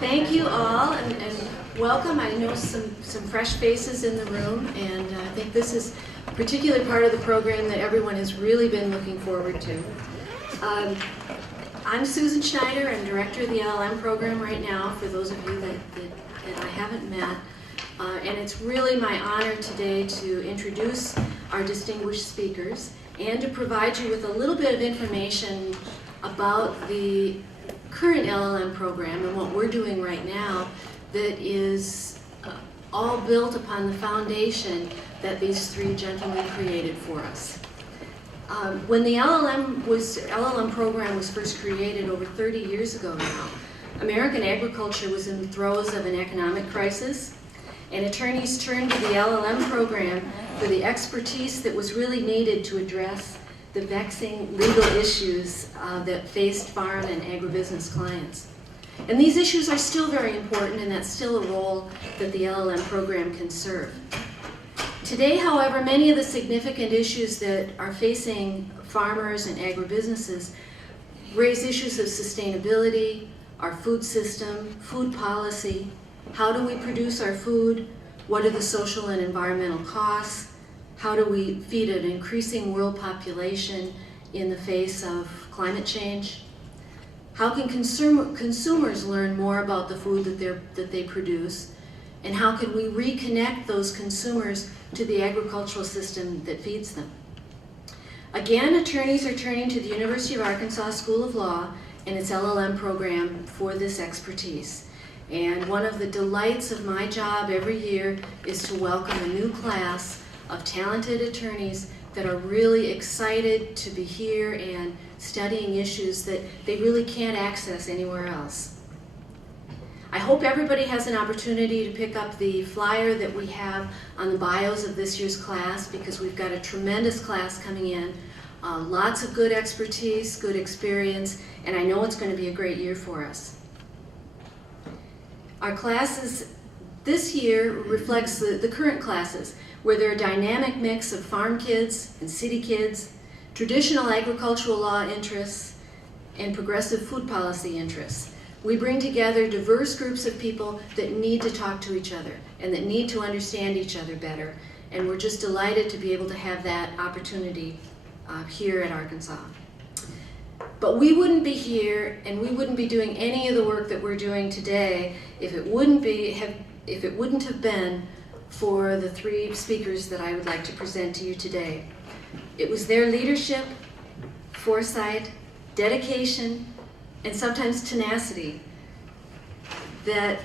Thank you all, and welcome. I know some fresh faces in the room, and I think this is a particular part of the program that everyone has really been looking forward to. I'm Susan Schneider. I'm director of the LL.M program right now, for those of you that I haven't met. And it's really my honor today to introduce our distinguished speakers and to provide you with a little bit of information about the current LL.M program and what we're doing right now that is all built upon the foundation that these three gentlemen created for us. When the LL.M program was first created over 30 years ago now, American agriculture was in the throes of an economic crisis, and attorneys turned to the LL.M program for the expertise that was really needed to address the vexing legal issues that faced farm and agribusiness clients. And these issues are still very important, and that's still a role that the LL.M program can serve. Today, however, many of the significant issues that are facing farmers and agribusinesses raise issues of sustainability, our food system, food policy, how do we produce our food, what are the social and environmental costs, how do we feed an increasing world population in the face of climate change? How can consumers learn more about the food that they produce? And how can we reconnect those consumers to the agricultural system that feeds them? Again, attorneys are turning to the University of Arkansas School of Law and its LL.M program for this expertise. And one of the delights of my job every year is to welcome a new class of talented attorneys that are really excited to be here and studying issues that they really can't access anywhere else. I hope everybody has an opportunity to pick up the flyer that we have on the bios of this year's class, because we've got a tremendous class coming in, lots of good expertise, good experience, and I know it's going to be a great year for us. Our classes this year reflects the current classes, where they're a dynamic mix of farm kids and city kids, traditional agricultural law interests, and progressive food policy interests. We bring together diverse groups of people that need to talk to each other and that need to understand each other better, and we're just delighted to be able to have that opportunity here at Arkansas. But we wouldn't be here and we wouldn't be doing any of the work that we're doing today if it wouldn't have been for the three speakers that I would like to present to you today. It was their leadership, foresight, dedication, and sometimes tenacity that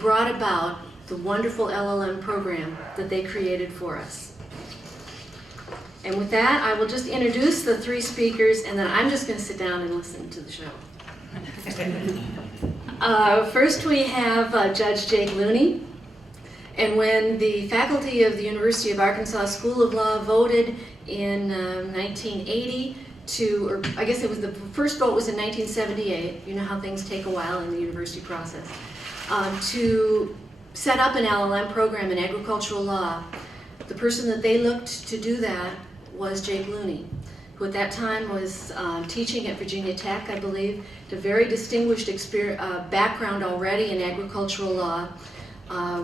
brought about the wonderful LL.M program that they created for us. And with that, I will just introduce the three speakers, and then I'm just going to sit down and listen to the show. First we have Judge Jake Mooney. And when the faculty of the University of Arkansas School of Law voted in 1980 or I guess it was the first vote was in 1978, you know how things take a while in the university process, to set up an LL.M program in agricultural law, the person that they looked to do that was Jake Mooney, who at that time was teaching at Virginia Tech, I believe, a very distinguished background already in agricultural law,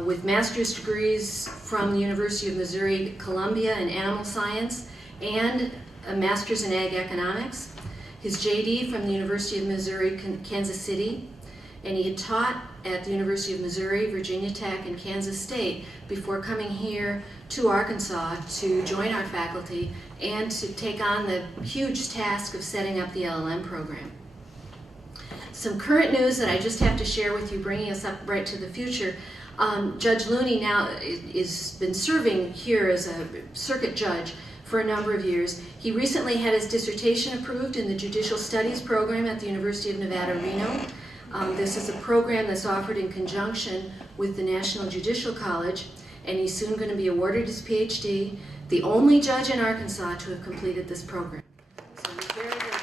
with master's degrees from the University of Missouri Columbia in animal science and a master's in ag economics, his JD from the University of Missouri Kansas City, and he had taught at the University of Missouri, Virginia Tech, and Kansas State before coming here to Arkansas to join our faculty and to take on the huge task of setting up the LL.M program. Some current news that I just have to share with you, bringing us up right to the future. Judge Mooney now has been serving here as a circuit judge for a number of years. He recently had his dissertation approved in the Judicial Studies program at the University of Nevada, Reno. This is a program that's offered in conjunction with the National Judicial College, and he's soon going to be awarded his PhD, the only judge in Arkansas to have completed this program. So we're very, very proud.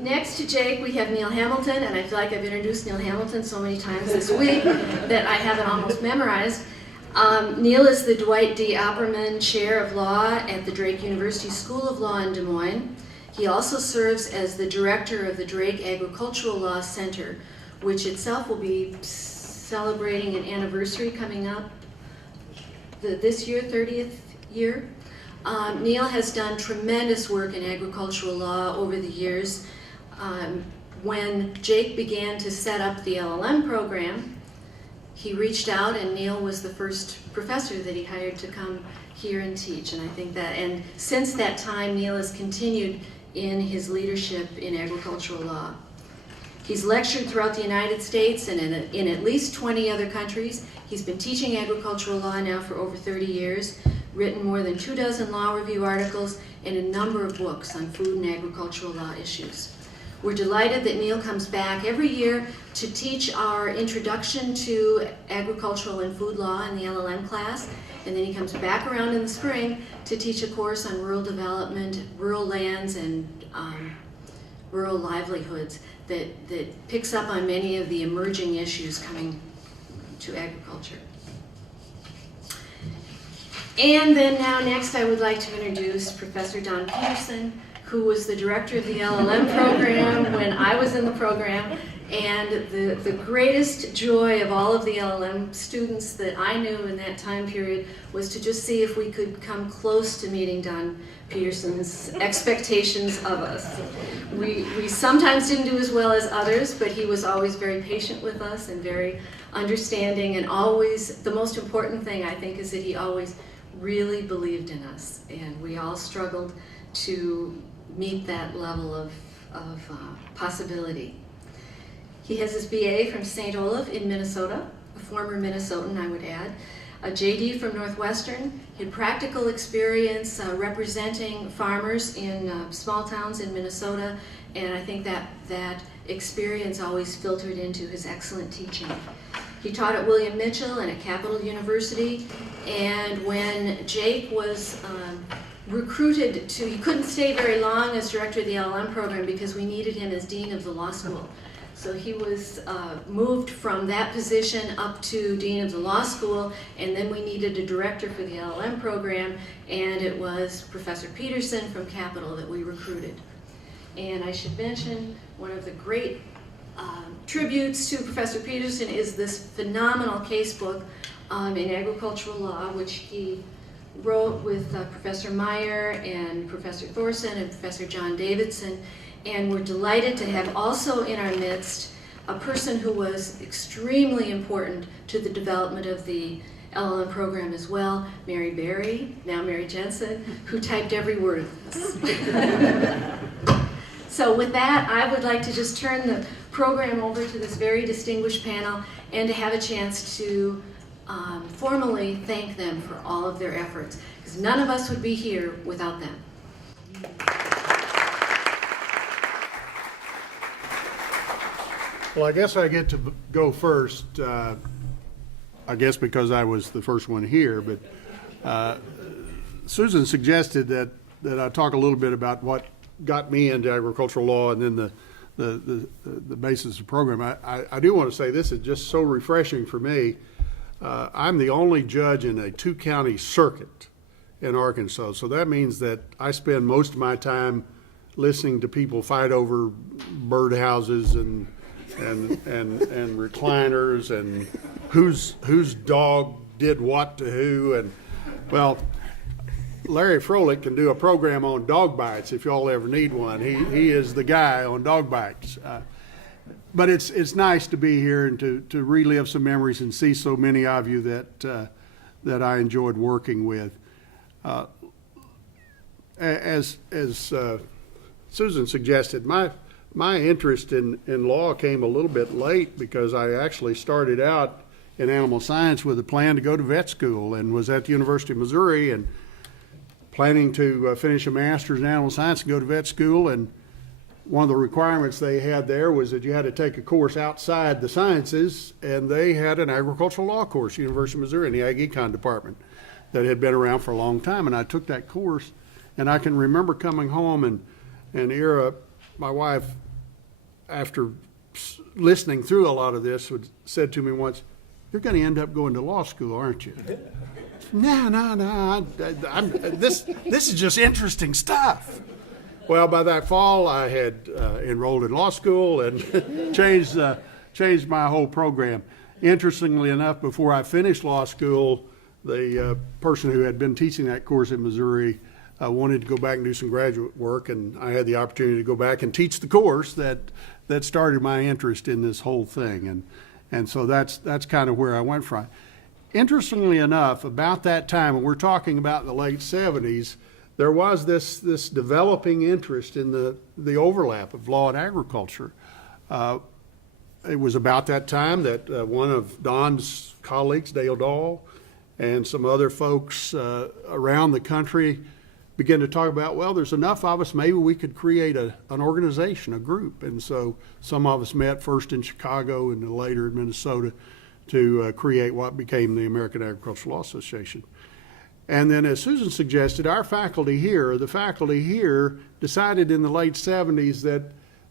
Next to Jake, we have Neil Hamilton, and I feel like I've introduced Neil Hamilton so many times this week that I have it almost memorized. Neil is the Dwight D. Opperman Chair of Law at the Drake University School of Law in Des Moines. He also serves as the director of the Drake Agricultural Law Center, which itself will be celebrating an anniversary coming up this year, 30th year. Neil has done tremendous work in agricultural law over the years. When Jake began to set up the LL.M program, he reached out, and Neil was the first professor that he hired to come here and teach. And I think that, and since that time, Neil has continued in his leadership in agricultural law. He's lectured throughout the United States and in at least 20 other countries. He's been teaching agricultural law now for over 30 years, written more than 24 law review articles, and a number of books on food and agricultural law issues. We're delighted that Neil comes back every year to teach our introduction to agricultural and food law in the LL.M class, and then he comes back around in the spring to teach a course on rural development, rural lands, and rural livelihoods that picks up on many of the emerging issues coming to agriculture. And then now next I would like to introduce Professor Don Peterson, who was the director of the LL.M program when I was in the program, and the greatest joy of all of the LL.M students that I knew in that time period was to just see if we could come close to meeting Don Peterson's expectations of us. We sometimes didn't do as well as others, but he was always very patient with us and very understanding, and always, the most important thing I think is that he always really believed in us, and we all struggled to meet that level of possibility. He has his BA from St. Olaf in Minnesota, a former Minnesotan I would add, a JD from Northwestern. He had practical experience representing farmers in small towns in Minnesota, and I think that experience always filtered into his excellent teaching. He taught at William Mitchell and at Capital University, and when Jake was recruited to, he couldn't stay very long as director of the LL.M program because we needed him as dean of the law school. So he was moved from that position up to dean of the law school, and then we needed a director for the LL.M program, and it was Professor Peterson from Capital that we recruited. And I should mention one of the great tributes to Professor Peterson is this phenomenal case book in agricultural law, which he wrote with Professor Meyer and Professor Thorson and Professor John Davidson. And we're delighted to have also in our midst a person who was extremely important to the development of the LL.M program as well, Mary Berry, now Mary Jensen, who typed every word of this. So with that, I would like to just turn the program over to this very distinguished panel and to have a chance to formally thank them for all of their efforts, because none of us would be here without them. Well, I guess I get to go first, I guess because I was the first one here, but Susan suggested that I talk a little bit about what got me into agricultural law and then the basis of the program. I do want to say this is just so refreshing for me. I'm the only judge in a two-county circuit in Arkansas, so that means that I spend most of my time listening to people fight over birdhouses and recliners and whose dog did what to who. And well, Larry Froelich can do a program on dog bites if y'all ever need one. He is the guy on dog bites. But it's nice to be here and to relive some memories and see so many of you that I enjoyed working with. As Susan suggested, my interest in law came a little bit late because I actually started out in animal science with a plan to go to vet school and was at the University of Missouri and planning to finish a master's in animal science and go to vet school. And one of the requirements they had there was that you had to take a course outside the sciences, and they had an agricultural law course, University of Missouri, in the Ag Econ department that had been around for a long time. And I took that course, and I can remember coming home and Ira, my wife, after listening through a lot of this, said to me once, "You're going to end up going to law school, aren't you?" No. This is just interesting stuff. Well, by that fall, I had enrolled in law school and changed my whole program. Interestingly enough, before I finished law school, the person who had been teaching that course in Missouri wanted to go back and do some graduate work, and I had the opportunity to go back and teach the course that started my interest in this whole thing, and so that's kind of where I went from. Interestingly enough, about that time, and we're talking about the late 70s, there was this developing interest in the overlap of law and agriculture. It was about that time that one of Don's colleagues, Dale Dahl, and some other folks around the country began to talk about, well, there's enough of us, maybe we could create an organization, a group. And so some of us met first in Chicago and then later in Minnesota to create what became the American Agricultural Law Association. And then, as Susan suggested, the faculty here decided in the late 70s that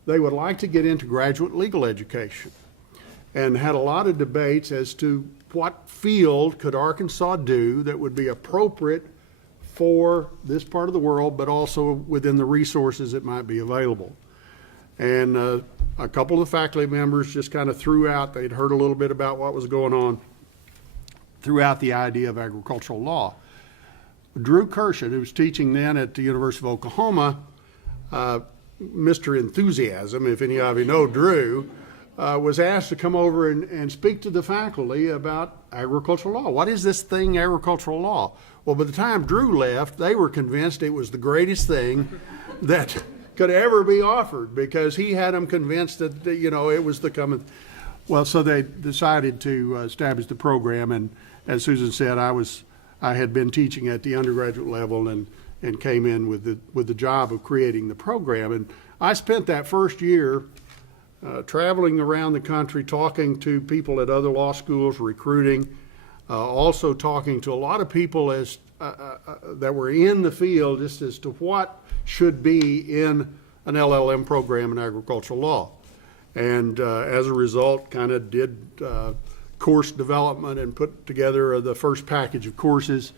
they would like to get into graduate legal education, and had a lot of debates as to what field could Arkansas do that would be appropriate for this part of the world, but also within the resources that might be available. And a couple of the faculty members just kind of threw out, they'd heard a little bit about what was going on, threw out the idea of agricultural law. Drew Carson, who was teaching then at the University of Oklahoma, Mr. Enthusiasm, if any of you know Drew, was asked to come over and speak to the faculty about agricultural law. What is this thing, agricultural law? Well, by the time Drew left, they were convinced it was the greatest thing that could ever be offered, because he had them convinced that, it was the coming. Well, so they decided to establish the program, and as Susan said, I had been teaching at the undergraduate level and came in with the job of creating the program. And I spent that first year traveling around the country, talking to people at other law schools, recruiting, also talking to a lot of people that were in the field just as to what should be in an LL.M. program in agricultural law. And as a result, kind of did course development and put together the first package of courses.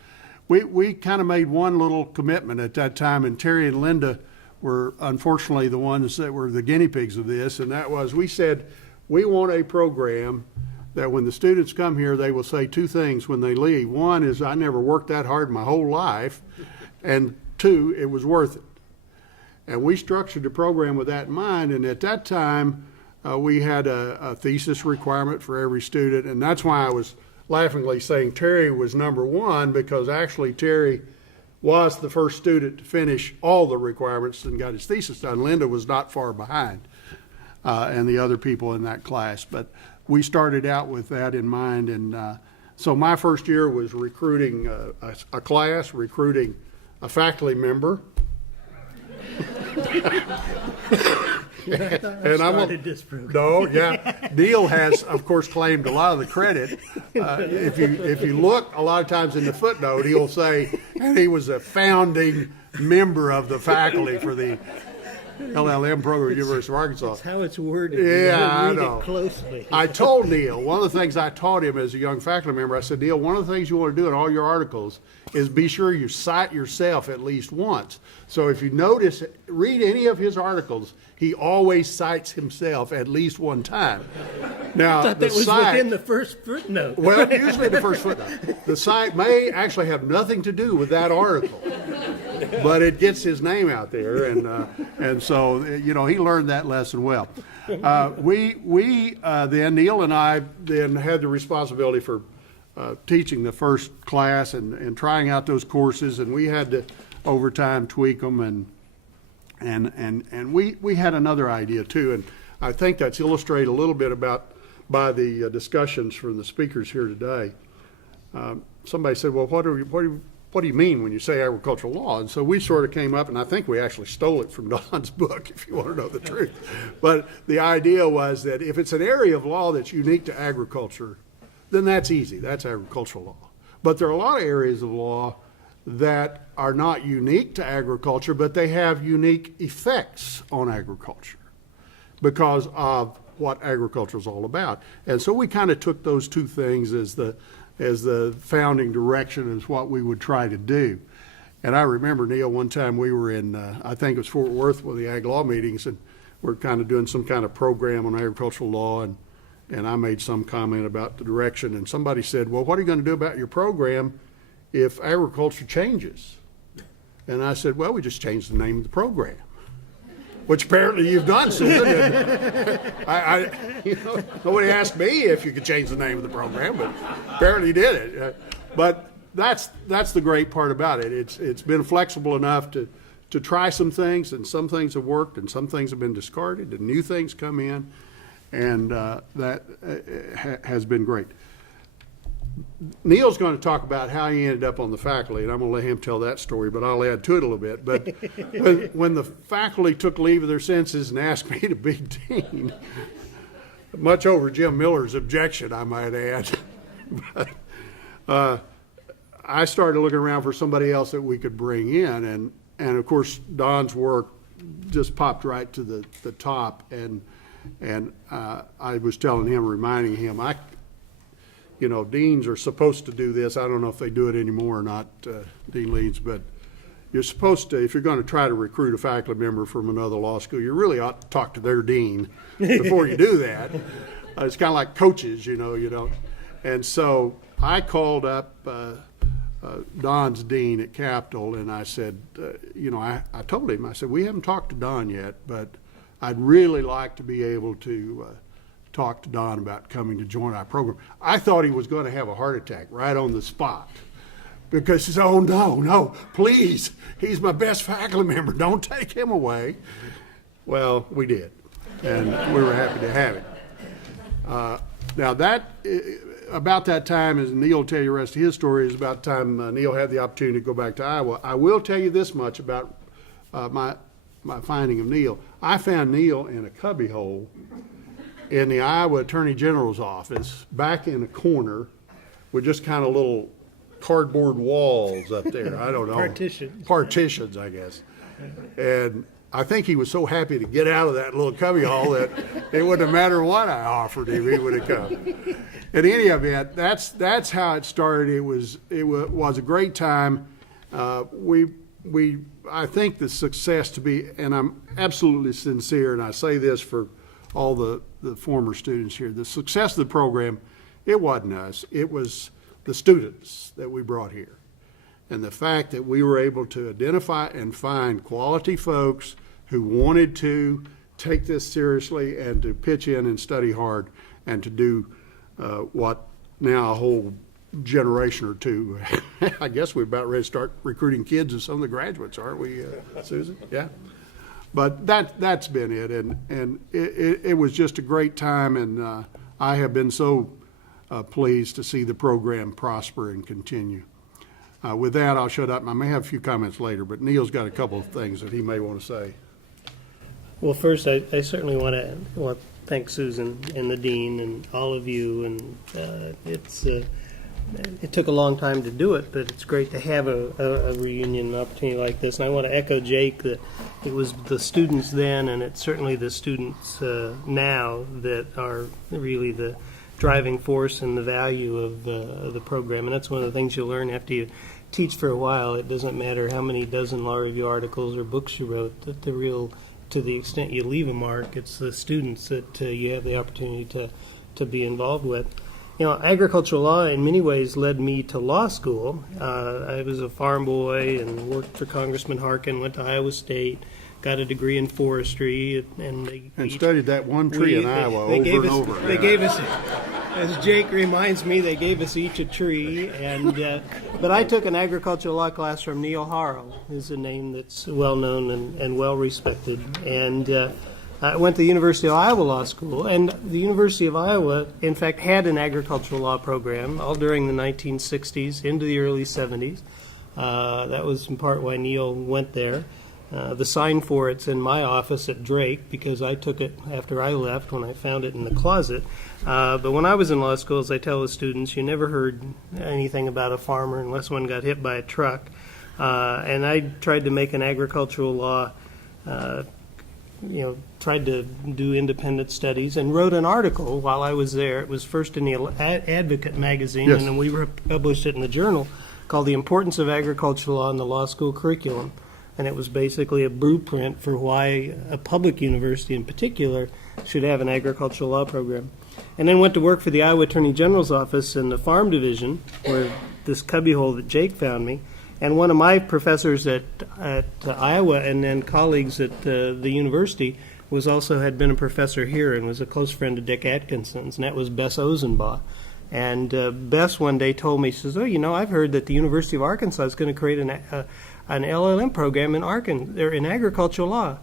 We kind of made one little commitment at that time, and Terry and Linda were unfortunately the ones that were the guinea pigs of this, and that was, we said, we want a program that when the students come here, they will say two things when they leave. One is, I never worked that hard my whole life, and two, it was worth it. And we structured the program with that in mind, and at that time, we had a thesis requirement for every student, and that's why I was laughingly saying Terry was number one, because actually Terry was the first student to finish all the requirements and got his thesis done. Linda was not far behind, and the other people in that class. But we started out with that in mind, and so my first year was recruiting a class, recruiting a faculty member. And I'm no, yeah. Neil has, of course, claimed a lot of the credit. If you look, a lot of times in the footnote, he'll say he was a founding member of the faculty for the LL.M. program at the University of Arkansas. That's how it's worded. Yeah, I read know. It closely. I told Neil, one of the things I taught him as a young faculty member, I said, Neil, one of the things you want to do in all your articles is be sure you cite yourself at least once. So if you notice, read any of his articles, he always cites himself at least one time. Now, I thought that was within the first footnote. Well, usually the first footnote. The site may actually have nothing to do with that article, but it gets his name out there, and so he learned that lesson well. We then, Neil and I then had the responsibility for teaching the first class and trying out those courses, and we had to over time tweak them, and we had another idea too, and I think that's illustrated a little bit by the discussions from the speakers here today. Somebody said, well, what do you mean when you say agricultural law? And so we sort of came up, and I think we actually stole it from Don's book, if you want to know the truth. But the idea was that if it's an area of law that's unique to agriculture, then that's easy. That's agricultural law. But there are a lot of areas of law that are not unique to agriculture, but they have unique effects on agriculture because of what agriculture is all about. And so we kind of took those two things as the founding direction as what we would try to do. And I remember, Neil, one time we were in, I think it was Fort Worth with the ag law meetings, and we're kind of doing some kind of program on agricultural law, and I made some comment about the direction, and somebody said, well, what are you going to do about your program if agriculture changes? And I said, well, we just changed the name of the program, which apparently you've done, Susan. Nobody asked me if you could change the name of the program, but apparently you did it. But that's the great part about it. It's been flexible enough to try some things, and some things have worked, and some things have been discarded, and new things come in, and that has been great. Neil's going to talk about how he ended up on the faculty, and I'm going to let him tell that story, but I'll add to it a little bit. But when the faculty took leave of their senses and asked me to be dean, much over Jim Miller's objection, I might add, but, I started looking around for somebody else that we could bring in, and of course Don's work just popped right to the top, and I was telling him, reminding him, deans are supposed to do this. I don't know if they do it anymore or not, Dean Leeds, but you're supposed to, if you're going to try to recruit a faculty member from another law school, you really ought to talk to their dean before you do that. It's kind of like coaches, you don't. And so I called up Don's dean at Capitol, and I said, I told him, I said, we haven't talked to Don yet, but I'd really like to be able to talk to Don about coming to join our program. I thought he was going to have a heart attack right on the spot, because he said, oh, no, please, he's my best faculty member. Don't take him away. Well, we did, and we were happy to have him. Now, about that time, as Neil will tell you the rest of his story, is about the time Neil had the opportunity to go back to Iowa. I will tell you this much about my finding of Neil. I found Neil in a cubbyhole in the Iowa Attorney General's office, back in a corner with just kind of little cardboard walls up there. I don't know. Partitions, I guess. And I think he was so happy to get out of that little cubbyhole that it wouldn't matter what I offered him, he would have come. In any event, that's how it started. It was a great time. I think the success to be, and I'm absolutely sincere, and I say this for all the former students here, the success of the program, it wasn't us, it was the students that we brought here. And the fact that we were able to identify and find quality folks who wanted to take this seriously and to pitch in and study hard and to do what now a whole generation or two, I guess we're about ready to start recruiting kids as some of the graduates, aren't we, Susan? Yeah. But that's been it, and it was just a great time, and I have been so pleased to see the program prosper and continue. With that, I'll shut up. I may have a few comments later, but Neil's got a couple of things that he may want to say. Well, first, I certainly want to thank Susan and the dean and all of you, and it took a long time to do it, but it's great to have a reunion opportunity like this. And I want to echo Jake that it was the students then, and it's certainly the students now that are really the driving force and the value of the program. And that's one of the things you'll learn after you teach for a while. It doesn't matter how many dozen law review articles or books you wrote, that to the extent you leave a mark, it's the students that you have the opportunity to be involved with. Agricultural law in many ways led me to law school. I was a farm boy and worked for Congressman Harkin, went to Iowa State, got a degree in forestry, and studied that one tree in Iowa over and over. They gave us, as Jake reminds me, they gave us each a tree. But I took an agricultural law class from Neil Harrell, who's a name that's well known and well respected, and I went to the University of Iowa Law School, and the University of Iowa, in fact, had an agricultural law program all during the 1960s into the early 70s. That was in part why Neil went there. The sign for it's in my office at Drake, because I took it after I left when I found it in the closet. But when I was in law school, as I tell the students, you never heard anything about a farmer unless one got hit by a truck. And I tried to make an agricultural law tried to do independent studies and wrote an article while I was there. It was first in the Advocate magazine, yes, and then we published it in the Journal, called The Importance of Agricultural Law in the Law School Curriculum. And it was basically a blueprint for why a public university in particular should have an agricultural law program. And then went to work for the Iowa Attorney General's office in the farm division, where this cubbyhole that Jake found me. And one of my professors at Iowa and then colleagues at the university had been a professor here and was a close friend of Dick Atkinson's, and that was Bess Ozenbaugh. And Bess one day told me, she says, "Oh, you know, I've heard that the University of Arkansas is going to create an LL.M. program in agricultural law."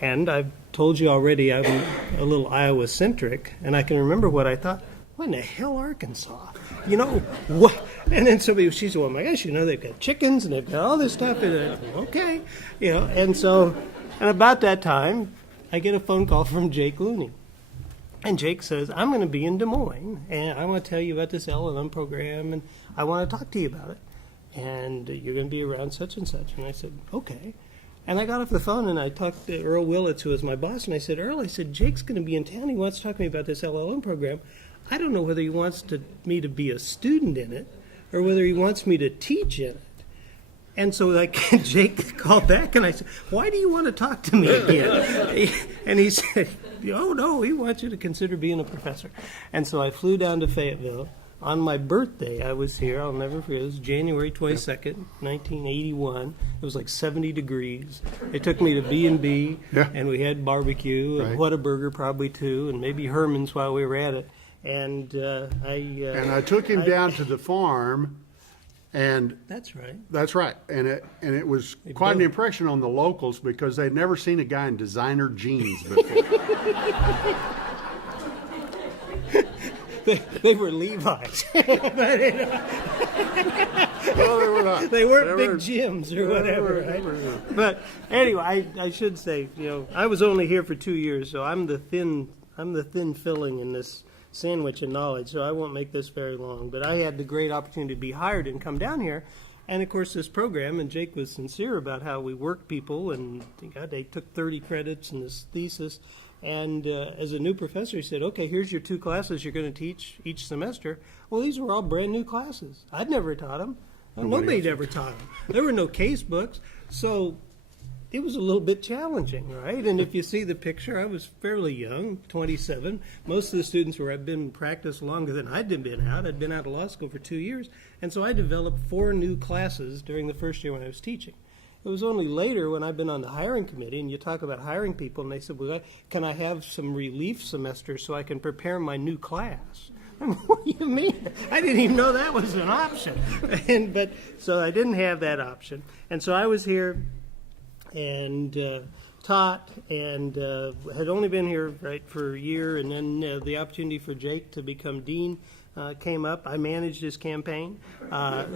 And I've told you already I'm a little Iowa-centric, and I can remember what I thought. What in the hell, Arkansas? You know, what? And then she said, "Well, my gosh, you know, they've got chickens and they've got all this stuff." And okay, you know, and about that time, I get a phone call from Jake Looney. And Jake says, "I'm going to be in Des Moines, and I want to tell you about this LL.M. program, and I want to talk to you about it. And you're going to be around such and such." And I said, "Okay." And I got off the phone, and I talked to Earl Willits, who was my boss, and I said, "Earl," I said, "Jake's going to be in town. He wants to talk to me about this LL.M. program. I don't know whether he wants me to be a student in it or whether he wants me to teach in it." And so Jake called back, and I said, "Why do you want to talk to me again?" And he said, "Oh, no, he wants you to consider being a professor." And so I flew down to Fayetteville. On my birthday, I was here. I'll never forget. It was January 22nd, 1981. It was like 70 degrees. They took me to B&B, and we had barbecue, and Whataburger probably too, and maybe Herman's while we were at it. And I took him down to the farm, and that's right. That's right. And it was quite an impression on the locals because they'd never seen a guy in designer jeans before. They were Levi's. Well, they were not. They weren't big gyms or whatever, right? But anyway, I should say, you know, I was only here for 2 years, so I'm the thin filling in this sandwich of knowledge, so I won't make this very long. But I had the great opportunity to be hired and come down here. And, of course, this program, and Jake was sincere about how we work people, and God, they took 30 credits in this thesis. And as a new professor, he said, "Okay, here's your 2 classes you're going to teach each semester." Well, these were all brand new classes. I'd never taught them. Nobody had ever taught them. There were no case books. So it was a little bit challenging, right? And if you see the picture, I was fairly young, 27. Most of the students had been in practice longer than I'd been out. I'd been out of law school for 2 years. And so I developed 4 new classes during the first year when I was teaching. It was only later when I've been on the hiring committee, and you talk about hiring people, and they said, "Well, can I have some relief semesters so I can prepare my new class?" I mean, what do you mean? I didn't even know that was an option. So I didn't have that option. And so I was here and taught and had only been here for a year, and then the opportunity for Jake to become dean came up. I managed his campaign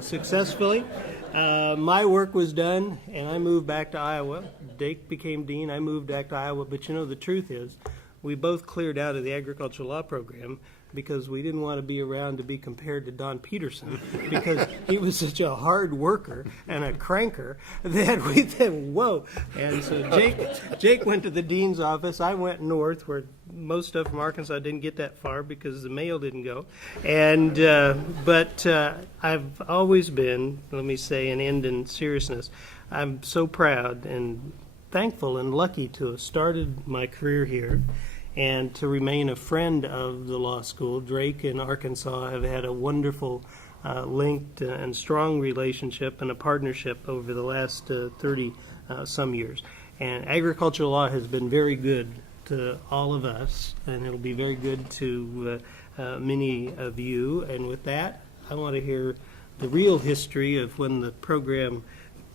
successfully. My work was done, and I moved back to Iowa. Jake became dean. I moved back to Iowa. But you know, the truth is, we both cleared out of the agricultural law program because we didn't want to be around to be compared to Don Peterson because he was such a hard worker and a cranker that we said, whoa. And so Jake went to the dean's office. I went north where most stuff from Arkansas didn't get that far because the mail didn't go. And but I've always been, let me say, and end in seriousness, I'm so proud and thankful and lucky to have started my career here and to remain a friend of the law school. Drake and Arkansas have had a wonderful linked and strong relationship and a partnership over the last 30 some years. And agricultural law has been very good to all of us, and it'll be very good to many of you. And with that, I want to hear the real history of when the program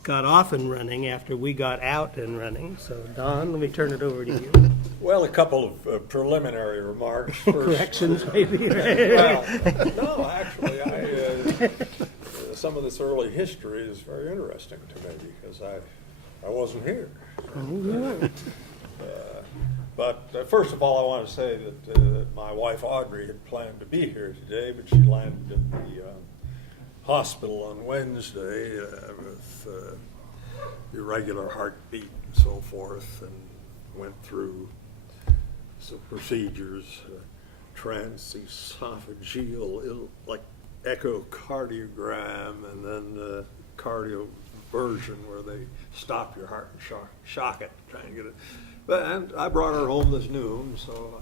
got off and running after we got out and running. So, Don, let me turn it over to you. Well, a couple of preliminary remarks first. Corrections, maybe. Well, no, actually, some of this early history is very interesting to me because I wasn't here. But first of all, I want to say that my wife Audrey had planned to be here today, but she landed in the hospital on Wednesday with irregular heartbeat and so forth, and went through some procedures, transesophageal, echocardiogram and then cardioversion, where they stop your heart and shock it, trying to get it. And I brought her home this noon, so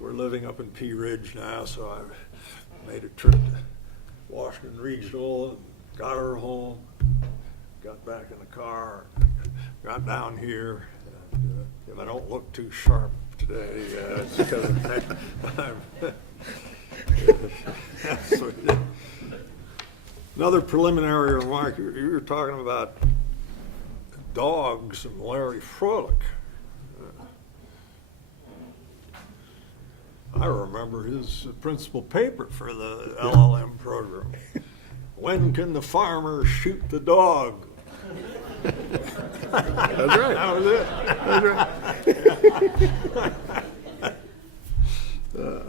we're living up in Pea Ridge now, so I made a trip to Washington Regional and got her home, got back in the car, got down here. And, if I don't look too sharp today, it's because Another preliminary remark, you were talking about dogs and Larry Froelich. I remember his principal paper for the LL.M. program. When can the farmer shoot the dog? That's right. That was it. That's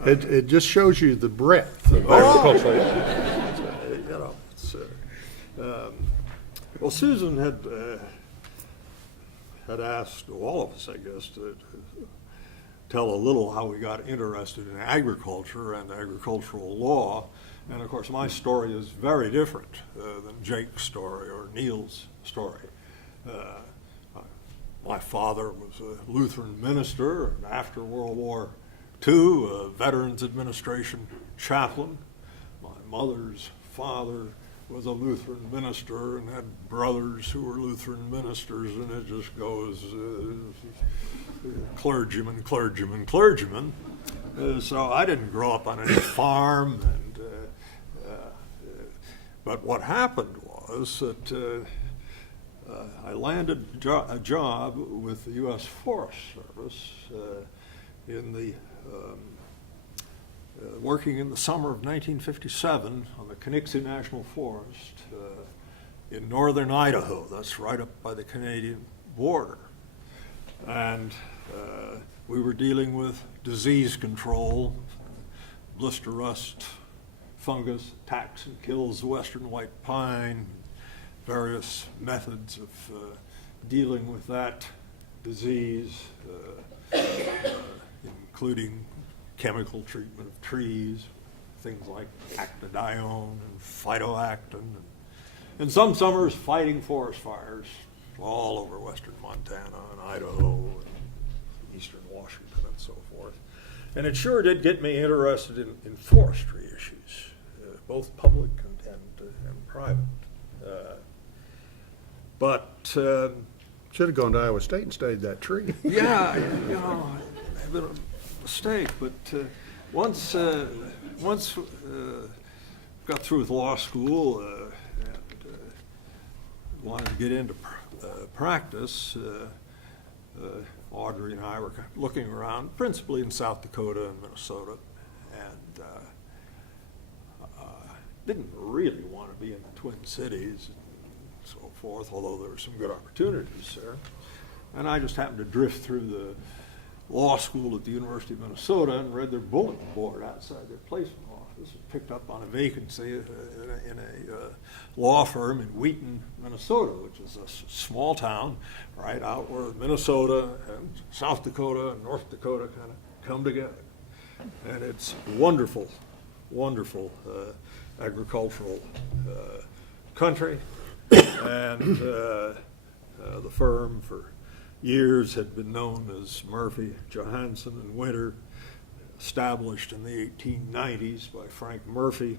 right. It just shows you the breadth of agricultural law. Well, Susan had asked all of us, I guess, to tell a little how we got interested in agriculture and agricultural law. And of course, my story is very different than Jake's story or Neil's story. My father was a Lutheran minister, and after World War II, a Veterans Administration chaplain. My mother's father was a Lutheran minister and had brothers who were Lutheran ministers, and it just goes clergyman. So I didn't grow up on any farm, but what happened was that I landed a job with the U.S. Forest Service in the working in the summer of 1957 on the Knicksey National Forest in northern Idaho. That's right up by the Canadian border. And we were dealing with disease control. Blister rust fungus attacks and kills the western white pine, various methods of dealing with that disease, including chemical treatment of trees, things like actadione and phytoactin, and some summers fighting forest fires all over western Montana and Idaho and eastern Washington and so forth. And it sure did get me interested in forestry issues, both public and private. But Should have gone to Iowa State and studied that tree. yeah, a bit of a mistake. But once got through with law school and wanted to get into practice, Audrey and I were looking around, principally in South Dakota and Minnesota, and didn't really want to be in the Twin Cities and so forth, although there were some good opportunities there. And I just happened to drift through the law school at the University of Minnesota and read their bulletin board outside their placement office and picked up on a vacancy in a law firm in Wheaton, Minnesota, which is a small town right out where Minnesota and South Dakota and North Dakota kind of come together. And it's wonderful, wonderful agricultural country. And the firm for years had been known as Murphy, Johansson, and Winter, established in the 1890s by Frank Murphy.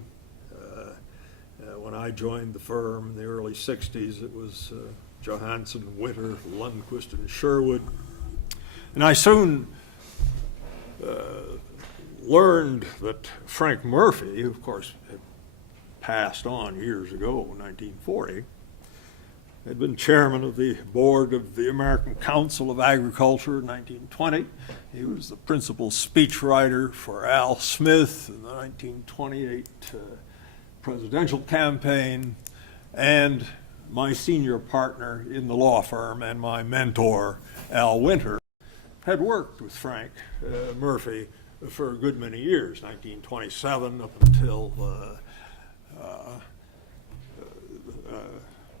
When I joined the firm in the early 60s, it was Johansson, Winter, Lundquist, and Sherwood. And I soon learned that Frank Murphy, who of course had passed on years ago, 1940, had been chairman of the board of the American Council of Agriculture in 1920. He was the principal speechwriter for Al Smith in the 1928 presidential campaign, and my senior partner in the law firm and my mentor, Al Winter, had worked with Frank Murphy for a good many years, 1927 up until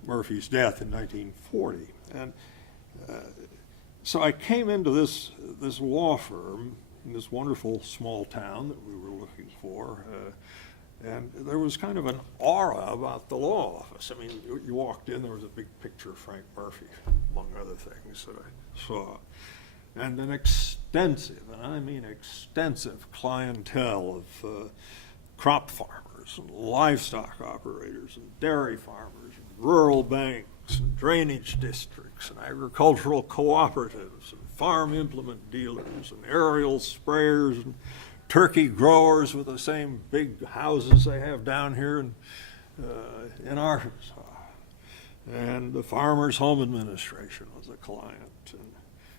Murphy's death in 1940. And so I came into this law firm in this wonderful small town that we were looking for And there was kind of an aura about the law office. I mean, you walked in, there was a big picture of Frank Murphy, among other things that I saw. And an extensive, and I mean extensive, clientele of crop farmers and livestock operators and dairy farmers and rural banks and drainage districts and agricultural cooperatives and farm implement dealers and aerial sprayers and turkey growers with the same big houses they have down here in Arkansas. And the Farmers Home Administration was a client. And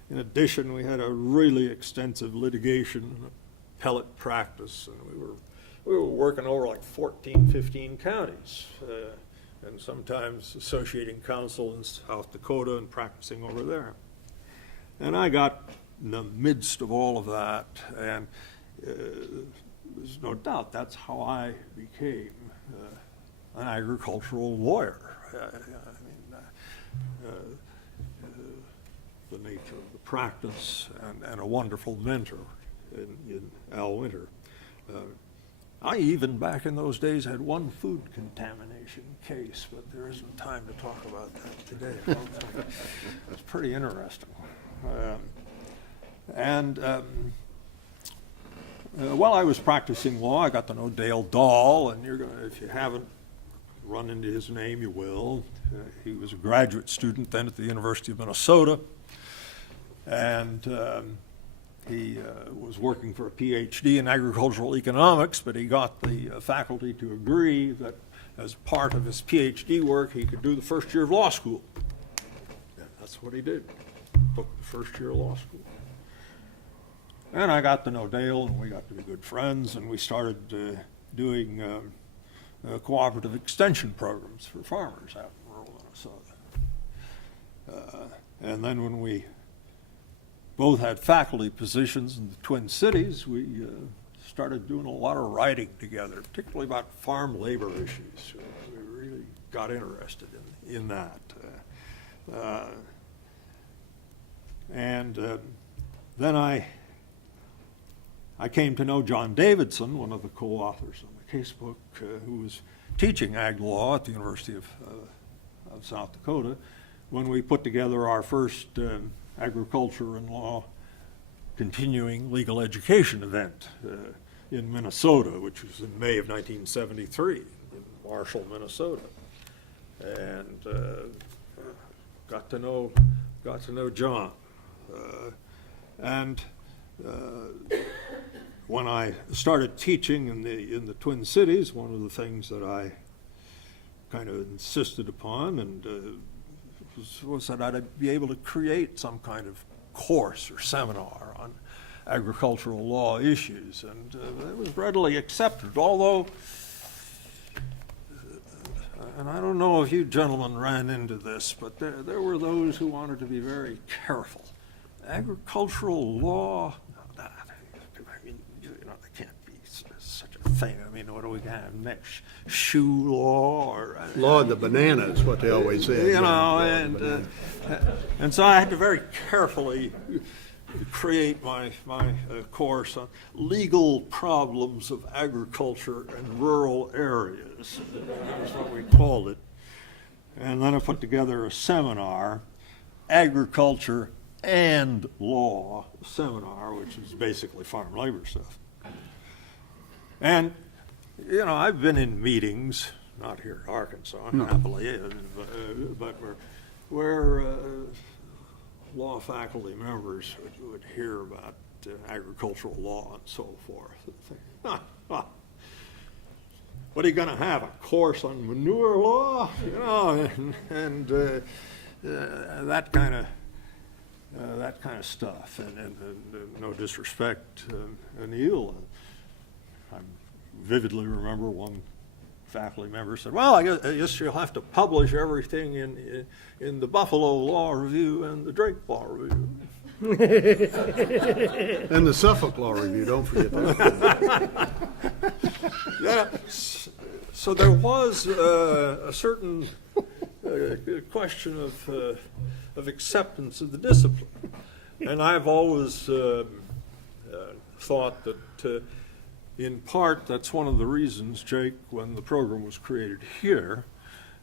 in addition, we had a really extensive litigation and appellate practice, and we were working over like 14, 15 counties, and sometimes associating counsel in South Dakota and practicing over there. And I got in the midst of all of that, and there's no doubt that's how I became an agricultural lawyer. The nature of the practice and a wonderful mentor in Al Winter. I even back in those days had one food contamination case, but there isn't time to talk about that today. It's pretty interesting. While I was practicing law, I got to know Dale Dahl, and if you haven't run into his name, you will. He was a graduate student then at the University of Minnesota, and he was working for a PhD in agricultural economics, but he got the faculty to agree that as part of his PhD work, he could do the first year of law school. And that's what he did, took the first year of law school. And I got to know Dale, and we got to be good friends, and we started doing cooperative extension programs for farmers out in rural Minnesota. And then when we both had faculty positions in the Twin Cities, we started doing a lot of writing together, particularly about farm labor issues. We really got interested in that. Then I came to know John Davidson, one of the co-authors of the casebook, who was teaching ag law at the University of South Dakota, when we put together our first agriculture and law continuing legal education event in Minnesota, which was in May of 1973 in Marshall, Minnesota. And got to know John. When I started teaching in the Twin Cities, one of the things that I kind of insisted upon and was that I'd be able to create some kind of course or seminar on agricultural law issues, and it was readily accepted, although, and I don't know if you gentlemen ran into this, but there were those who wanted to be very careful. Agricultural law, there can't be such a thing. I mean, what do we have next? Shoe law or Law of the banana is what they always say. And so I had to very carefully create my course on legal problems of agriculture in rural areas. That's what we called it. And then I put together a seminar, Agriculture and Law seminar, which is basically farm labor stuff. And, I've been in meetings, not here in Arkansas, happily, but where law faculty members would hear about agricultural law and so forth. What are you going to have, a course on manure law? And that kind of stuff. And no disrespect, Neil. I vividly remember one faculty member said, "Well, I guess you'll have to publish everything in the Buffalo Law Review and the Drake Law Review." And the Suffolk Law Review, don't forget that. Yeah, so there was a certain question of acceptance of the discipline. And I've always thought that in part, that's one of the reasons, Jake, when the program was created here,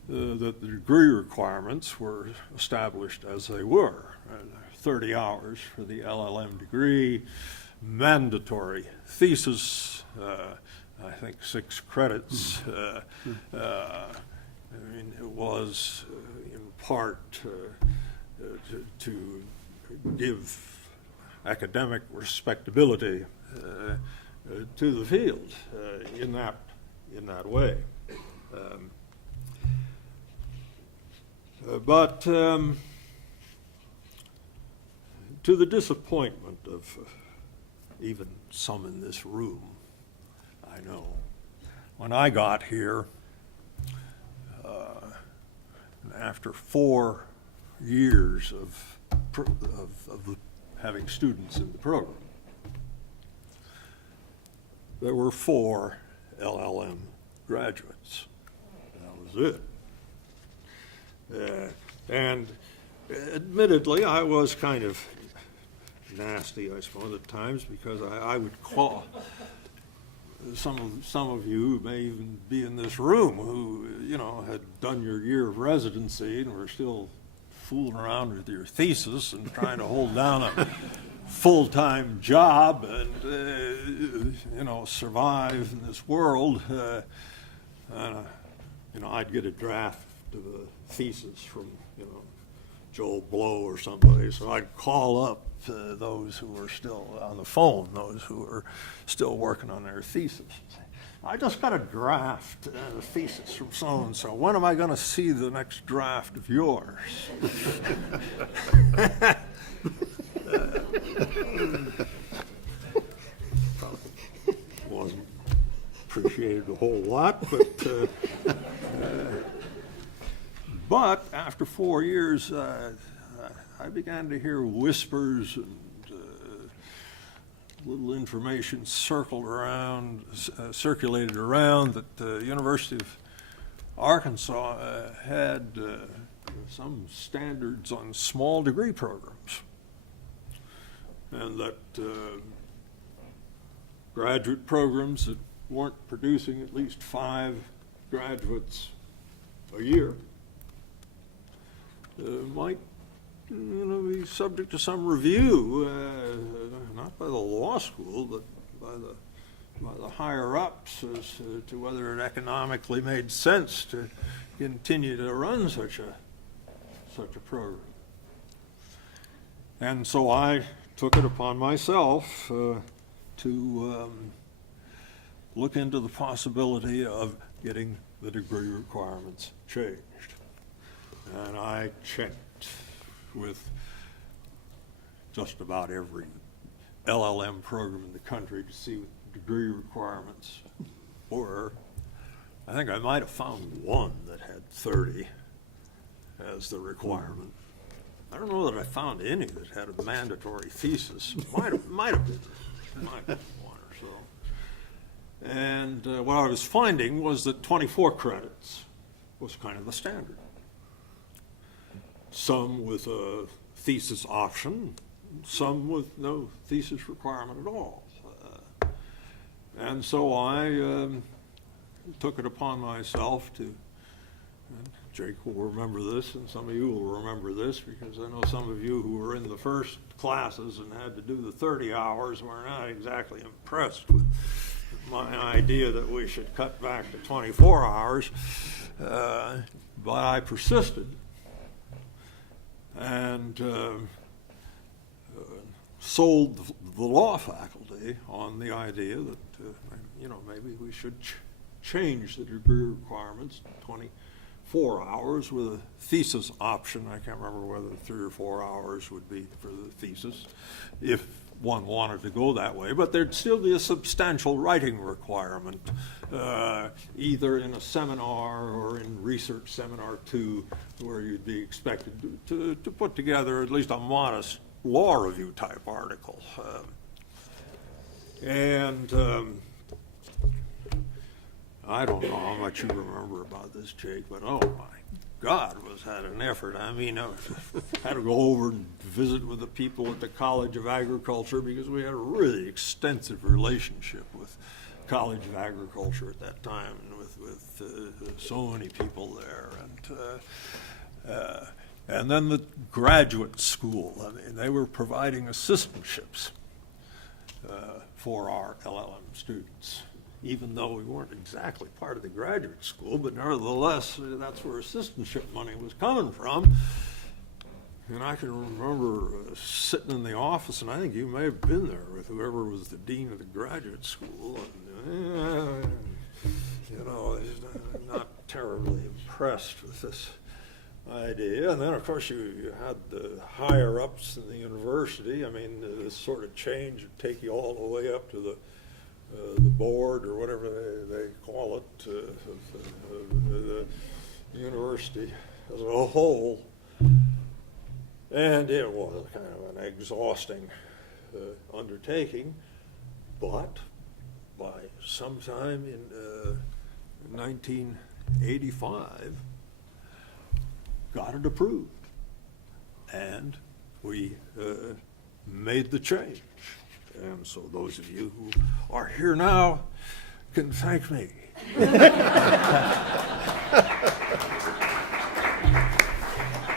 that the degree requirements were established as they were. 30 hours for the LL.M. degree, mandatory thesis, I think 6 credits. I mean, it was in part to give academic respectability to the field in that way. But to the disappointment of even some in this room, I know, when I got here, after 4 years of having students in the program, there were 4 LL.M. graduates. That was it. And admittedly, I was kind of nasty, I suppose, at times, because I would call some of you may even be in this room who, had done your year of residency and were still fooling around with your thesis and trying to hold down a full-time job and, survive in this world. I'd get a draft of a thesis from, Joel Blow or somebody, so I'd call up those who were still on the phone, those who were still working on their thesis. I just got a draft, a thesis from so-and-so. When am I going to see the next draft of yours? Wasn't appreciated a whole lot, but after 4 years, I began to hear whispers and little information circulated around that the University of Arkansas had some standards on small degree programs, and that graduate programs that weren't producing at least 5 graduates a year might be subject to some review, not by the law school, but by the higher ups as to whether it economically made sense to continue to run such a program. And so I took it upon myself to look into the possibility of getting the degree requirements changed. And I checked with just about every LL.M. program in the country to see what the degree requirements were. I think I might have found one that had 30 as the requirement. I don't know that I found any that had a mandatory thesis. Might have been one or so. And what I was finding was that 24 credits was kind of the standard. Some with a thesis option, some with no thesis requirement at all. And so I took it upon myself to, and Jake will remember this, and some of you will remember this, because I know some of you who were in the first classes and had to do the 30 hours were not exactly impressed with my idea that we should cut back to 24 hours, but I persisted. And sold the law faculty on the idea that maybe we should change the degree requirements to 24 hours with a thesis option. I can't remember whether 3 or 4 hours would be for the thesis if one wanted to go that way, but there'd still be a substantial writing requirement, either in a seminar or in research seminar 2, where you'd be expected to put together at least a modest law review type article. I don't know how much you remember about this, Jake, but oh my God, was that an effort. I mean, I had to go over and visit with the people at the College of Agriculture because we had a really extensive relationship with College of Agriculture at that time, and with so many people there, and then the graduate school. I mean, they were providing assistantships for our LL.M. students, even though we weren't exactly part of the graduate school, but nevertheless, that's where assistantship money was coming from. And I can remember sitting in the office, and I think you may have been there with whoever was the dean of the graduate school, and not terribly impressed with this idea. And then, of course, you had the higher ups in the university. I mean, this sort of change would take you all the way up to the board, or whatever they call it, the university as a whole. And it was kind of an exhausting undertaking, but by sometime in 1985, got it approved, and we made the change. And so those of you who are here now can thank me.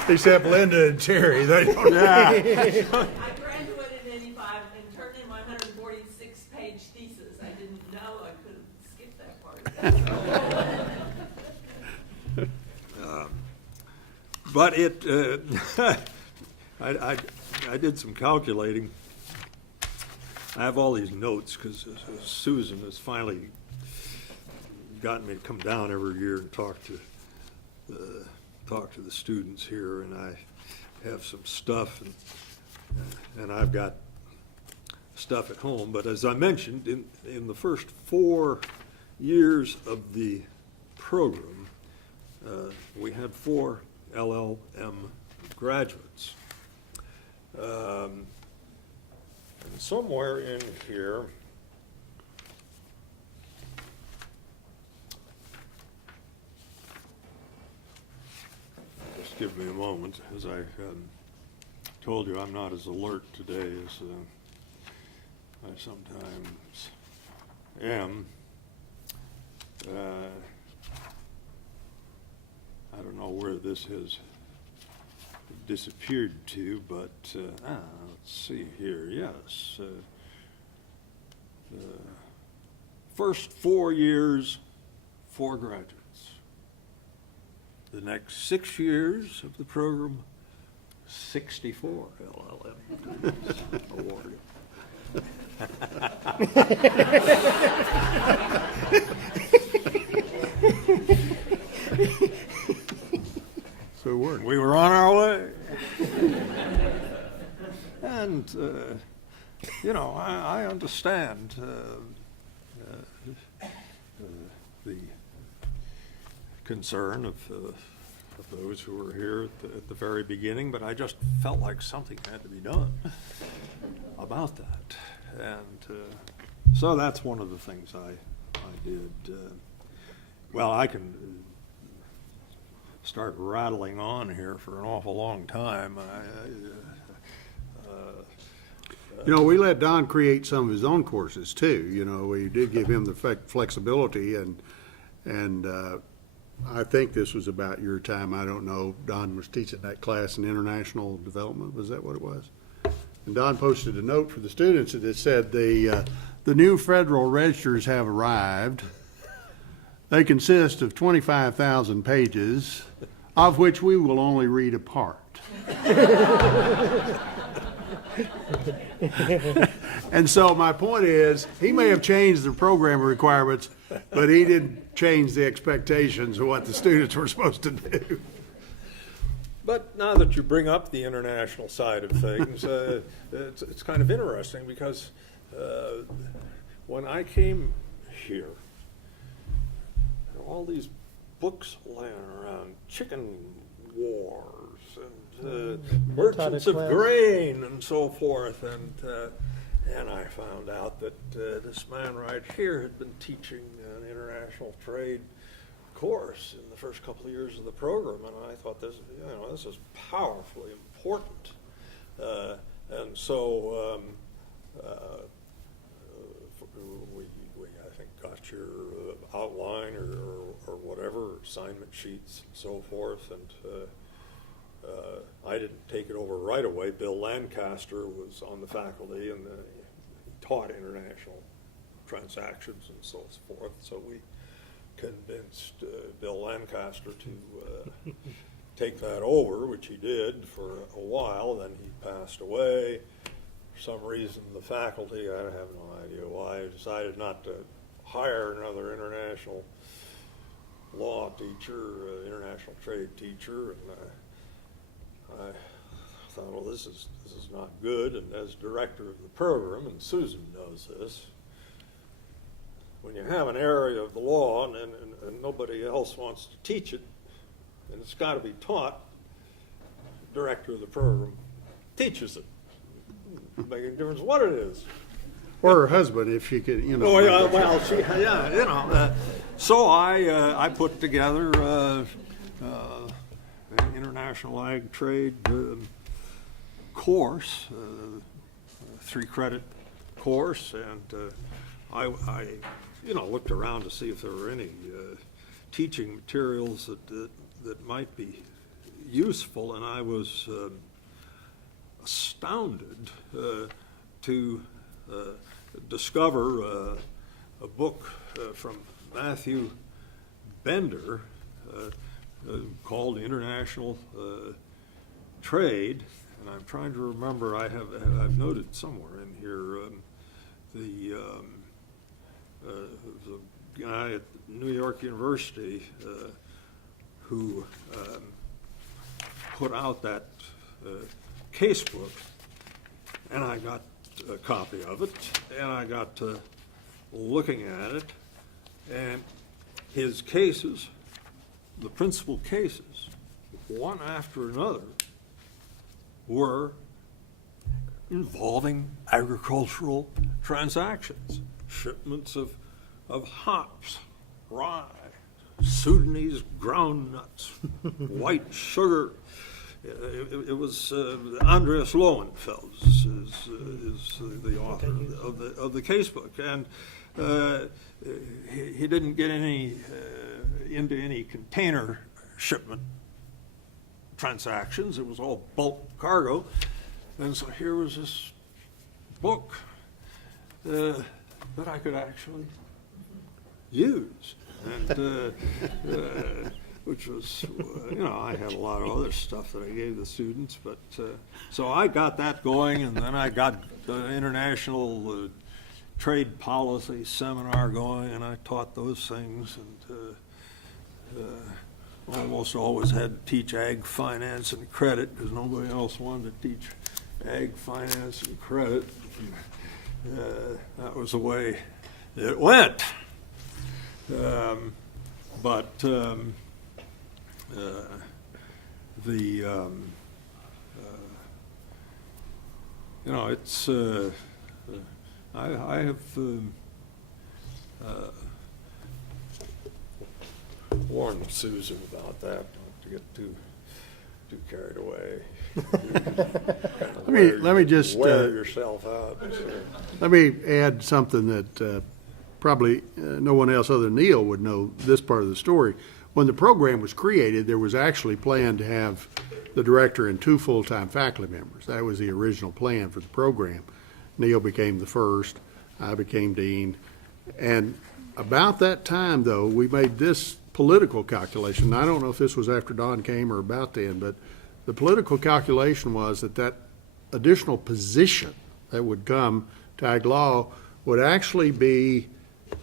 Except Linda and Terry, they don't. Yeah. I graduated in '85 and turned in my 146-page thesis. I didn't know I could have skipped that part. But I did some calculating. I have all these notes because Susan has finally gotten me to come down every year and talk to the students here, and I have some stuff, and I've got stuff at home. But as I mentioned, in the first 4 years of the program, we had 4 LL.M. graduates. And somewhere in here, just give me a moment. As I told you, I'm not as alert today as I sometimes am. I don't know where this has disappeared to, but let's see here. Yes, first 4 years, 4 graduates. The next 6 years of the program, 64 LL.M. awarded. So We were on our way. And, I understand the concern of those who were here at the very beginning, but I just felt like something had to be done about that. And so that's one of the things I did. Well, I can start rattling on here for an awful long time. We let Don create some of his own courses too. We did give him the flexibility, and I think this was about your time. I don't know. Don was teaching that class in international development. Was that what it was? And Don posted a note for the students that said the new federal registers have arrived. They consist of 25,000 pages, of which we will only read a part. And so my point is, he may have changed the program requirements, but he didn't change the expectations of what the students were supposed to do. But now that you bring up the international side of things, it's kind of interesting because when I came here, there were all these books laying around, chicken wars and merchants of grain and so forth, and I found out that this man right here had been teaching an international trade course in the first couple of years of the program, and I thought this is powerfully important, and so I think, got your outline or whatever, assignment sheets and so forth, and I didn't take it over right away. Bill Lancaster was on the faculty and he taught international transactions and so forth, so we convinced Bill Lancaster to take that over, which he did for a while. Then he passed away. For some reason, the faculty, I have no idea why, decided not to hire another international law teacher, international trade teacher, and I thought, well, this is not good. And as director of the program, and Susan knows this, when you have an area of the law and nobody else wants to teach it, and it's got to be taught, the director of the program teaches it. Making a difference what it is. Or her husband, if she could, you know. Oh, yeah, well, she, yeah, you know. So I put together an international ag trade course, a 3-credit course, and I looked around to see if there were any teaching materials that might be useful, and I was astounded to discover a book from Matthew Bender called International Trade, and I'm trying to remember, I've noted somewhere in here the guy at New York University who put out that casebook, and I got a copy of it, and I got to looking at it, and his cases, the principal cases, one after another, were involving agricultural transactions, shipments of hops, rye, Sudanese groundnuts, white sugar. It was Andreas Lowenfels is the author of the casebook, and he didn't get into any container shipment transactions. It was all bulk cargo, and so here was this book that I could actually use, and which was, I had a lot of other stuff that I gave the students, but so I got that going, and then I got the international trade policy seminar going, and I taught those things, and almost always had to teach ag finance and credit because nobody else wanted to teach ag finance and credit. That was the way it went. It's I have warned Susan about that, not to get too carried away. Let me just wear yourself out. let me add something that probably no one else other than Neil would know this part of the story. When the program was created, there was actually planned to have the director and 2 full-time faculty members. That was the original plan for the program. Neil became the first, I became dean. And about that time, though, we made this political calculation. I don't know if this was after Don came or about then, but the political calculation was that additional position that would come to ag law would actually be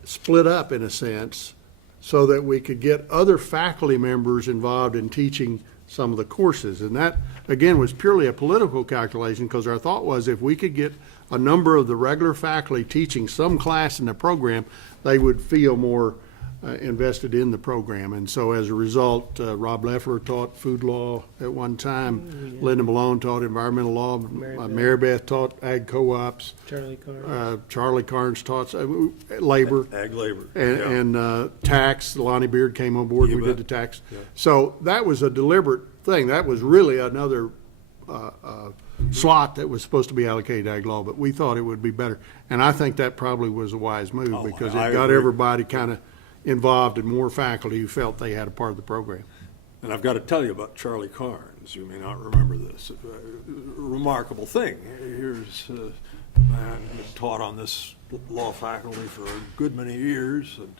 split up in a sense so that we could get other faculty members involved in teaching some of the courses. And that, again, was purely a political calculation because our thought was if we could get a number of the regular faculty teaching some class in the program, they would feel more invested in the program. And so as a result, Rob Leffler taught food law at one time. Linda Malone taught environmental law. Mary Beth taught ag co-ops. Charlie Carnes taught labor. Ag labor. And tax. Lonnie Beard came on board. We did the tax. Yeah. So that was a deliberate thing. That was really another slot that was supposed to be allocated to ag law, but we thought it would be better. And I think that probably was a wise move Oh, because I it got agree. everybody kind of involved and more faculty who felt they had a part of the program. And I've got to tell you about Charlie Carnes. You may not remember this. A remarkable thing. Here's a man who had taught on this law faculty for a good many years. And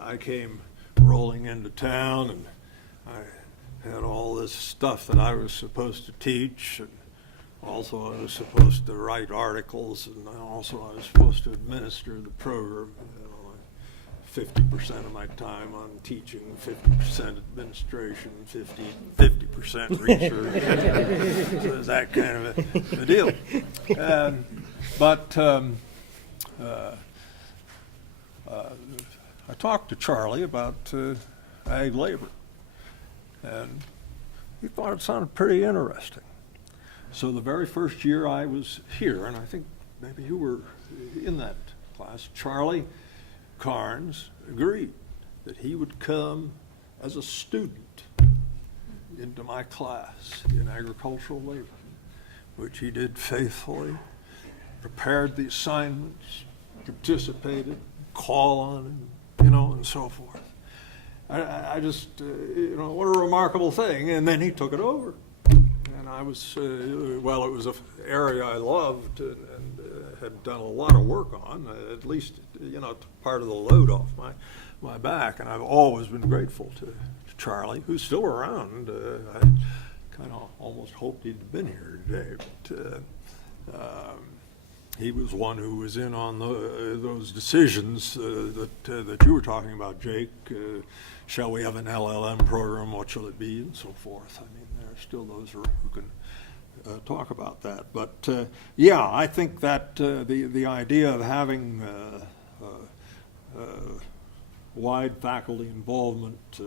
I came rolling into town, and I had all this stuff that I was supposed to teach. And also I was supposed to write articles, and also I was supposed to administer the program. 50% of my time on teaching, 50% administration, 50% research. So it's that kind of a deal. But I talked to Charlie about ag labor, and he thought it sounded pretty interesting. So the very first year I was here, and I think maybe you were in that class, Charlie Carnes agreed that he would come as a student into my class in agricultural labor, which he did faithfully, prepared the assignments, participated, call on him, and so forth. I just, what a remarkable thing. And then he took it over. And I was, it was an area I loved and had done a lot of work on, at least, part of the load off my back. And I've always been grateful to Charlie, who's still around. I kind of almost hoped he'd been here today, but he was one who was in on those decisions that you were talking about, Jake. Shall we have an LL.M program? What shall it be? And so forth. I mean, there are still those who can talk about that. But I think that the idea of having wide faculty involvement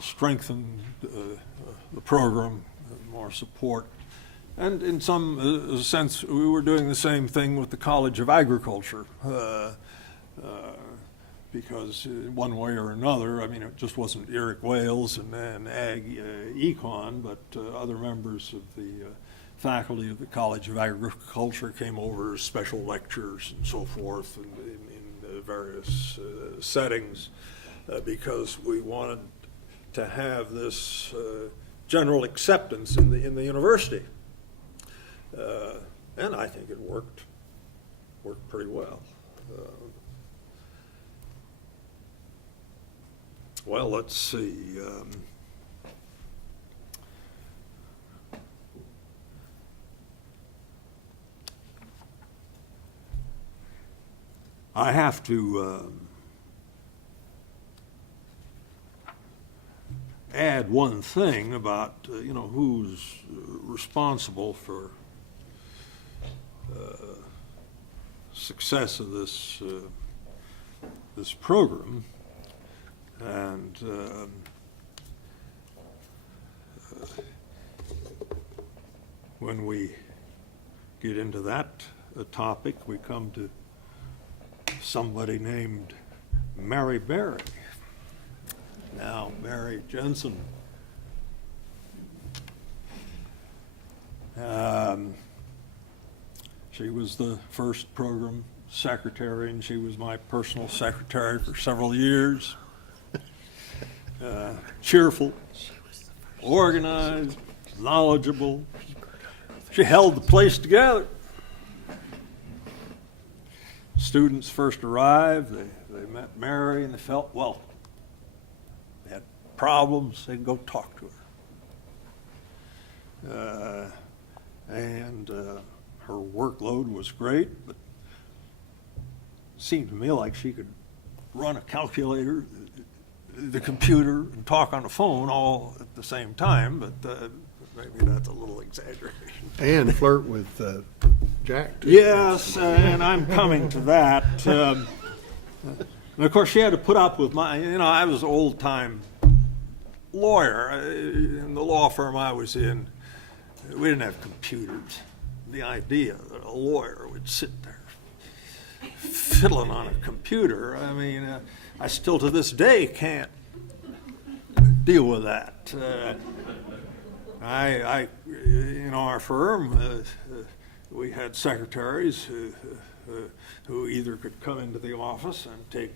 strengthened the program, more support. And in some sense, we were doing the same thing with the College of Agriculture, because one way or another, I mean, it just wasn't Eric Wales and Ag Econ, but other members of the faculty of the College of Agriculture came over as special lectures and so forth in various settings, because we wanted to have this general acceptance in the university. And I think it worked pretty well. Let's see. I have to add one thing about who's responsible for success of this program, and when we get into that topic, we come to somebody named Mary Berry. Now, Mary Jensen. She was the first program secretary, and she was my personal secretary for several years. Cheerful, organized, knowledgeable. She held the place together. Students first arrived, they met Mary, and they felt welcome. They had problems, they'd go talk to her. And her workload was great, but it seemed to me like she could run a calculator, the computer, and talk on the phone all at the same time, but maybe that's a little exaggeration. And flirt with Jack, too. Yes, and I'm coming to that. And of course, she had to put up with I was an old-time lawyer. In the law firm I was in, we didn't have computers. The idea that a lawyer would sit there fiddling on a computer, I mean, I still to this day can't deal with that. in our firm, we had secretaries who either could come into the office and take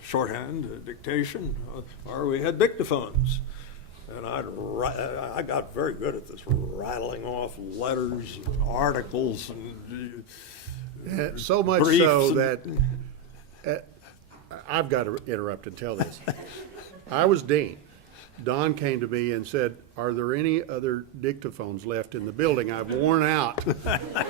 shorthand dictation, or we had dictaphones. And I got very good at this, rattling off letters, and articles, and So much briefs so and- that, I've got to interrupt and tell this. I was dean. Don came to me and said, "Are there any other dictaphones left in the building? I've worn out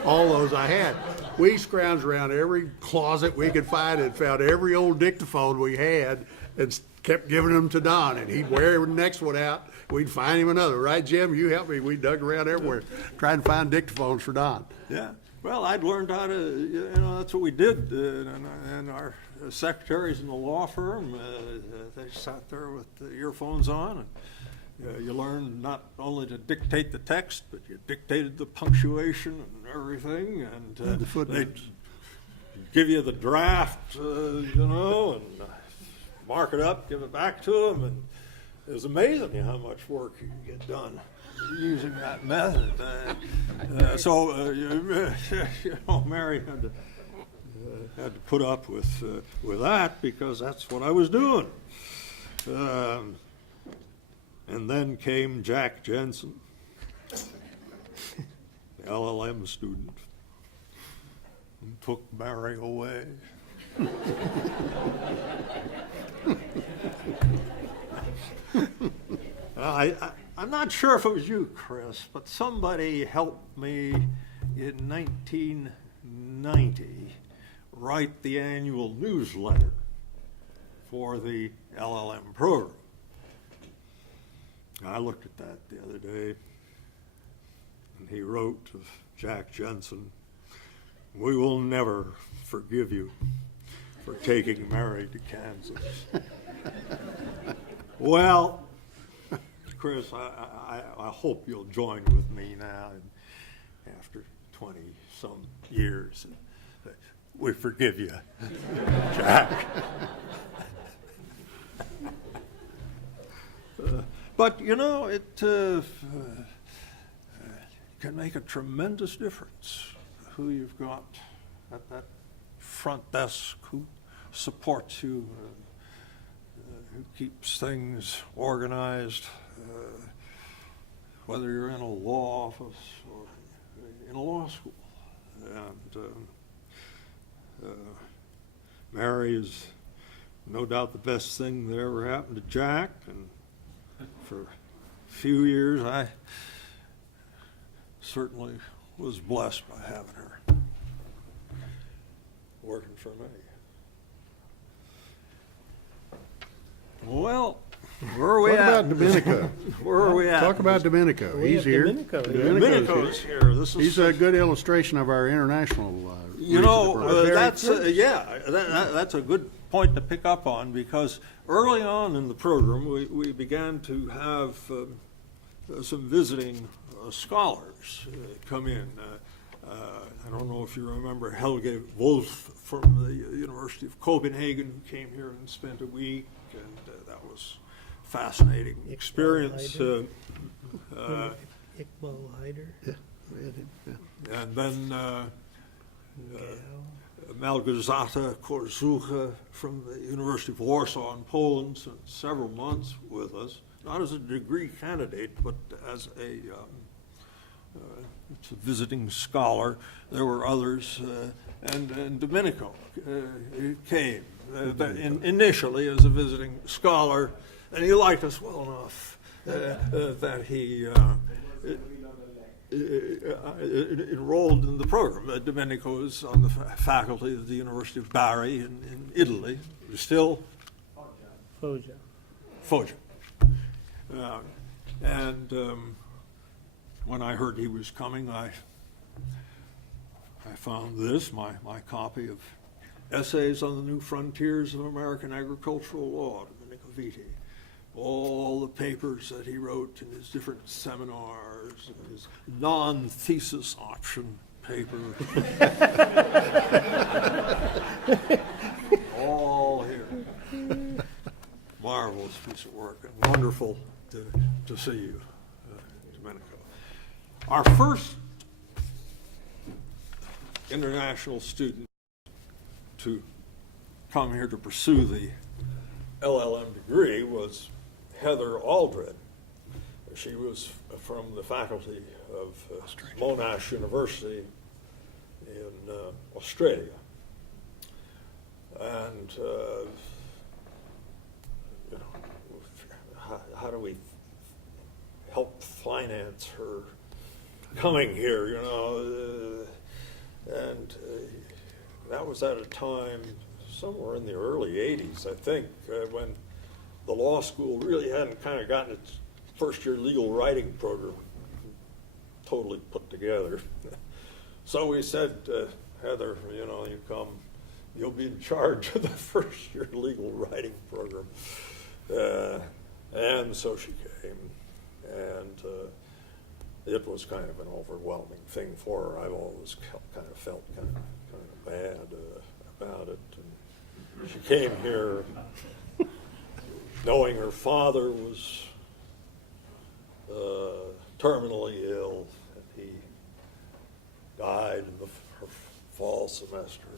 all those I had." We scrounged around every closet we could find and found every old dictaphone we had and kept giving them to Don, and he'd wear the next one out. We'd find him another. Right, Jim? You helped me. We dug around everywhere trying to find dictaphones for Don. Yeah, well, I'd learned how to, that's what we did. And our secretaries in the law firm, they sat there with the earphones on. And you learned not only to dictate the text, but you dictated the punctuation and everything. And the footnotes. they'd give you the draft, and mark it up, give it back to them. And it was amazing how much work you could get done using that method. Mary had to put up with that because that's what I was doing. And then came Jack Jensen, the LL.M. student, and took Mary away. I'm not sure if it was you, Chris, but somebody helped me in 1990 write the annual newsletter for the LL.M. program. I looked at that the other day, and he wrote to Jack Jensen, "We will never forgive you for taking Mary to Kansas." Well, Chris, I hope you'll join with me now, after 20-some years. We forgive you, Jack. But, it can make a tremendous difference who you've got at that front desk, who supports you, who keeps things organized, whether you're in a law office or in a law school. And Mary is no doubt the best thing that ever happened to Jack, and for a few years I certainly was blessed by having her working for me. Well, where are we What at? about Domenico? Where are we at? Talk about Domenico. We He's have here. Domenico here. Domenico's here. This is He's a good illustration of our international. that's that's a good point to pick up on, because early on in the program we began to have some visiting scholars come in. I don't know if you remember Helge Wolf from the University of Copenhagen, who came here and spent a week, and that was a fascinating experience. Iqbal Hyder. And then Małgorzata Korzucha from the University of Warsaw in Poland spent several months with us, not as a degree candidate, but as a visiting scholar. There were others, and Domenico came initially as a visiting scholar, and he liked us well enough that he enrolled in the program. Domenico is on the faculty of the University of Bari in Italy. Still Foggia. When I heard he was coming, I found this, my copy of Essays on the New Frontiers of American Agricultural Law, Domenico Vitti. All the papers that he wrote in his different seminars, his non-thesis option paper. All here. Marvelous piece of work, and wonderful to see you, Domenico. Our first international student to come here to pursue the LL.M. degree was Heather Aldred. She was from the faculty of Monash University in Australia. And you know, how do we help finance her coming here, you know? And that was at a time somewhere in the early 80s, I think, when the law school really hadn't kind of gotten its first-year legal writing program totally put together. So we said, Heather, you know, you come, you'll be in charge of the first-year legal writing program. And so she came, and it was kind of an overwhelming thing for her. I've always kind of felt kind of bad about it. And she came here knowing her father was terminally ill, and he died in her fall semester.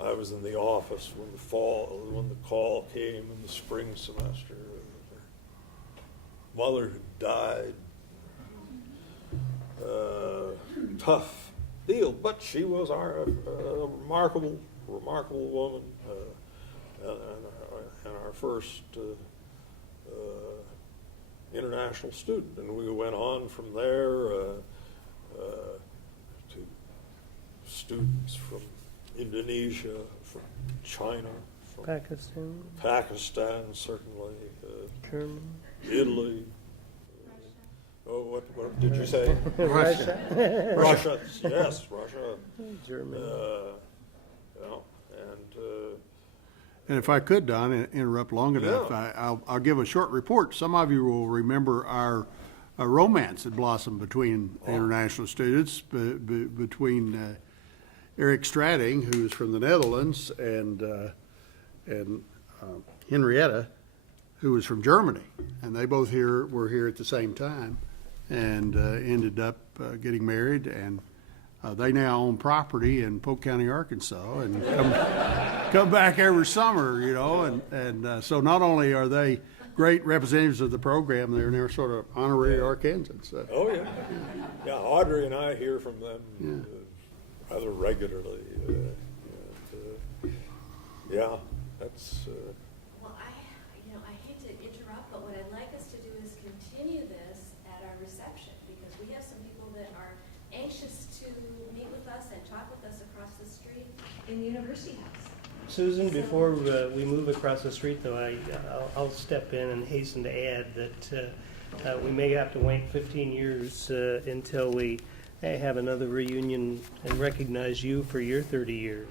I was in the office when the call came in the spring semester. Her mother had died. Tough deal, but she was a remarkable woman, and our first international student. And we went on from there to students from Indonesia, from China, from Pakistan certainly, Germany. Italy. What did you say? Russia. Russia, yes, Russia. Germany. And if I could, Don, interrupt long enough, Yeah. I'll give a short report. Some of you will remember our romance that blossomed between international students, between Eric Stratting, who's from the Netherlands, and Henrietta, who was from Germany. And they both were here at the same time, and ended up getting married, and they now own property in Polk County, Arkansas, and come back every summer, you know, and so not only are they great representatives of the program, they're sort of honorary Arkansans. Oh, yeah. Yeah, Audrey and I hear from them rather regularly. Yeah, that's... Well, I hate to interrupt, but what I'd like us to do is continue this at our reception, because we have some people that are anxious to meet with us and talk with us across the street in the University House. Susan, before we move across the street, though, I'll step in and hasten to add that we may have to wait 15 years until we have another reunion and recognize you for your 30 years.